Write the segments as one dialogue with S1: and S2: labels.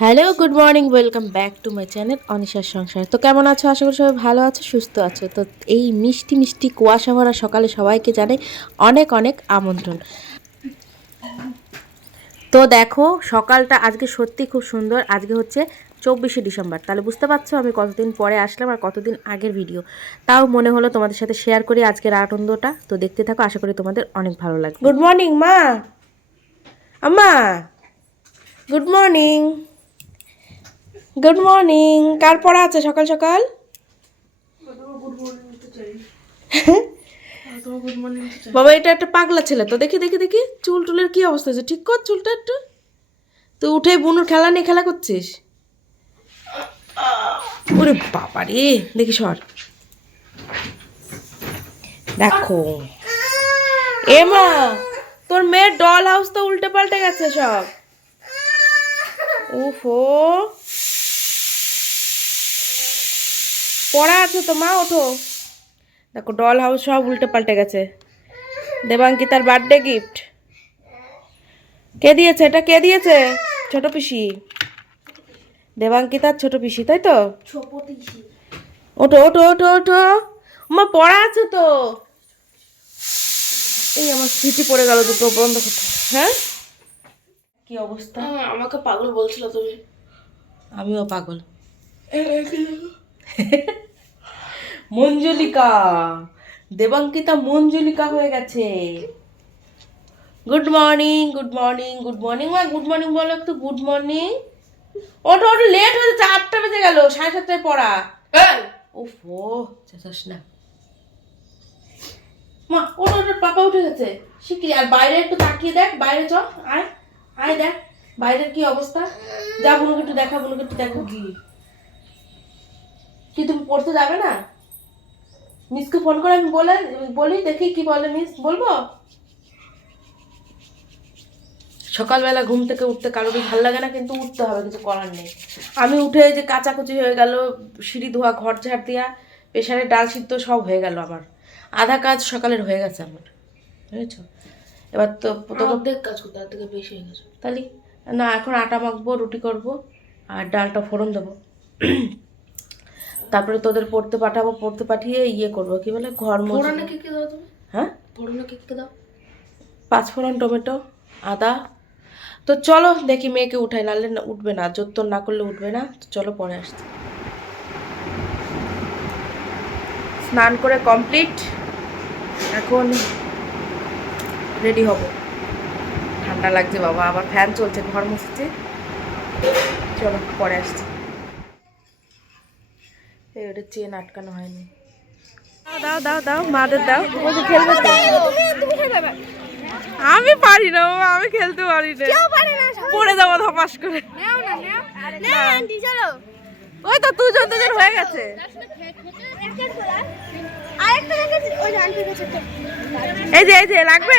S1: Hello, good morning, welcome back to my channel অনিশার সংসার। তো কেমন আছো? আশা করি সবাই ভালো আছো, সুস্থ আছো। তো এই মিষ্টি মিষ্টি কুয়াশা ভরা সকালে সবাইকে জানে অনেক অনেক আমন্ত্রণ। তো দেখো, সকালটা আজকে সত্যি খুব সুন্দর। আজকে হচ্ছে চব্বিশে ডিসেম্বর। তাহলে বুঝতে পারছ, আমি কতদিন পরে আসলাম আর কতদিন আগের ভিডিও। তাও মনে হলো তোমাদের সাথে শেয়ার করি আজকের আনন্দটা। তো দেখতে থাকো, আশা করি তোমাদের অনেক ভালো লাগবে। গুড মর্নিং মা। আম্মা গুড মর্নিং গুড মর্নিং কার পড়া আছে সকাল সকাল? বাবা, এটা একটা পাগলা ছেলে তো। দেখি দেখি দেখি। চুল টুলের কি অবস্থা হয়েছে? ঠিক কর চুলটা একটু। তুই উঠে বুনুর খেলা নিয়ে খেলা করছিস? ওরে বাবা রে, দেখি সর। দেখো। এ মা তোর মেয়ের ডল হাউস তো উল্টে পাল্টে গেছে সব। উফো পড়া আছে তো মা ওঠো। দেখো ডল হাউস সব উল্টে পাল্টে গেছে। দেবাঙ্কি তার বার্থডে গিফট কে দিয়েছে? এটা কে দিয়েছে? ছোট পিসি। দেবাঙ্কি তার ছোট পিসি তাই তো? ওঠো ওঠো ওঠো ওঠো। মা পড়া আছে তো। এই আমার স্মৃতি পড়ে গেল দুটো বন্ধ করতে হ্যাঁ? কি অবস্থা?
S2: আমাকে পাগল বলছিল তুমি।
S1: আমিও পাগল। মঞ্জুলিকা দেবাঙ্কিতা মঞ্জুলিকা হয়ে গেছে। Good morning good morning good morning মা গুড মর্নিং বলো একটু গুড মর্নিং ওটা ওটা লেট হয়ে যাচ্ছে আটটা বেজে গেল সাড়ে সাতটায় পড়া। উফ ও চেঁচাস না। মা ওটা ওটা পাপা উঠে গেছে। শিখি আর বাইরে একটু তাকিয়ে দেখ বাইরে চ আয় আয় দেখ বাইরের কি অবস্থা? যা বুনুকে একটু দেখা বুনুকে একটু দেখো। কি কি তুমি পড়তে যাবে না? মিসকে ফোন করে আমি বলে বলি দেখি কি বলে মিস বলব? সকালবেলা ঘুম থেকে উঠতে কারোরই ভালো লাগে না কিন্তু উঠতে হবে কিছু করার নেই। আমি উঠে যে কাচাকুচি হয়ে গেল সিঁড়ি ধোয়া ঘর ঝাড় দেওয়া প্রেশারে ডাল সিদ্ধ সব হয়ে গেল আমার। আধা কাজ সকালের হয়ে গেছে আমার বুঝেছ? এবার তো
S2: অর্ধেক কাজ করতে তার থেকে বেশি হয়ে গেছে।
S1: তাহলে না এখন আটা মাখবো রুটি করব আর ডালটা ফোড়ন দেবো। তারপরে তোদের পড়তে পাঠাবো পড়তে পাঠিয়ে ইয়ে করব। কি বলে? ঘর।
S2: ফোড়নে কি কি দাও তুমি?
S1: হ্যাঁ?
S2: ফোড়নে কি কি দাও?
S1: পাঁচ ফোড়ন টমেটো আদা। তো চলো দেখি মেয়েকে উঠাই নাহলে না উঠবে না যত্তর না করলে উঠবে না। তো চলো পরে আসছি। স্নান করে কমপ্লিট। এখন রেডি হব। ঠান্ডা লাগছে বাবা আবার ফ্যান চলছে ঘর মুছছে। চলো পরে আসছি। এই ওটা চেন আটকানো হয়নি। দাও দাও দাও মাদের দাও। খেলবে আমি পারি না আমি খেলতে পারি না। পড়ে যাব ধপাস করে। ওই তো দুজন দুজন হয়ে গেছে। এই যে এই যে লাগবে?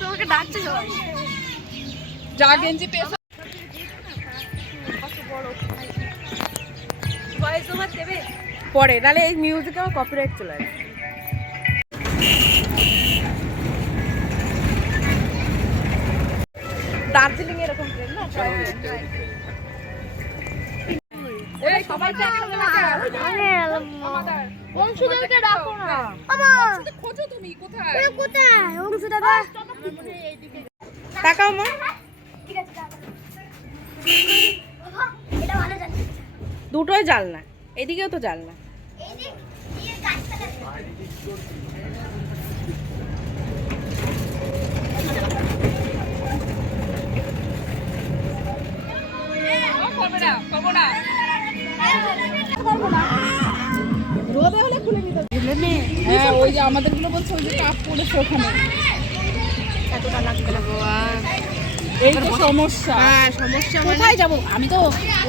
S3: তোমাকে ডাকছে সবাই।
S1: পরে নাহলে এই মিউজিকে আমার কপিরাইট চলে আসবে। দার্জিলিং এরকম ট্রেন না?
S3: অংশুদেরকে ডাকো না। খোঁজো তুমি কোথায়? কোথায়? অংশু দাদা।
S1: তাকাও মা।
S3: ঠিক আছে এটা ভালো
S1: দুটোই জাল না এদিকেও তো জাল
S4: হ্যাঁ ওই যে আমাদেরগুলো বলছে ওই যে কাপ পড়েছে ওখানে। এই তো সমস্যা।
S1: হ্যাঁ সমস্যা
S4: কোথায় যাব? আমি তো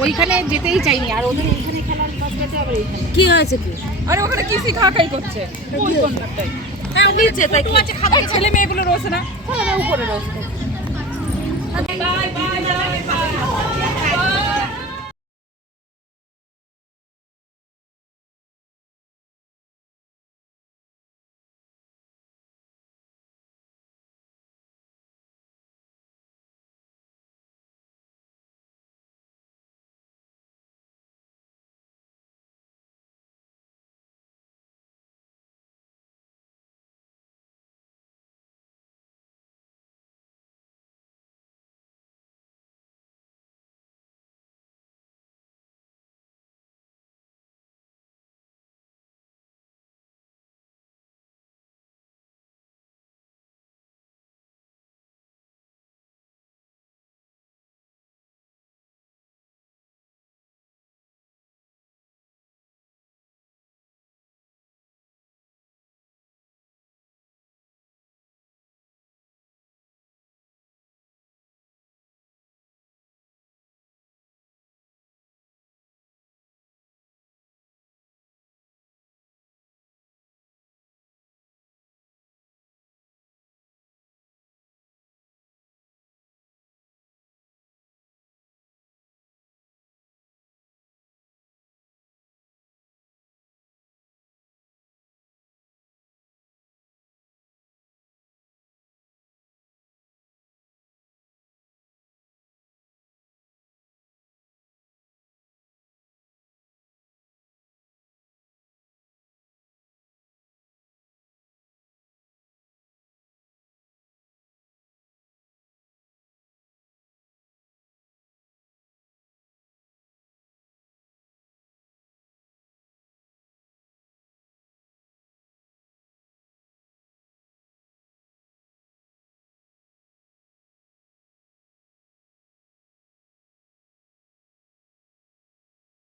S4: ওইখানে যেতেই চাইনি আর ওদের ওইখানে খেলার বাদ গেছে আবার এইখানে।
S1: কি হয়েছে কি?
S4: আরে ওখানে কিসি খাকাই করছে? ওই
S1: হ্যাঁ নিচে তাই কি?
S4: ছেলে মেয়েগুলো রয়েছে না?
S1: উপরে রয়েছে।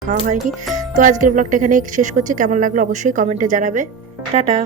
S1: খাওয়া হয়নি। তো আজকের ব্লগটা এখানে শেষ করছি। কেমন লাগল অবশ্যই কমেন্টে জানাবে। টাটা।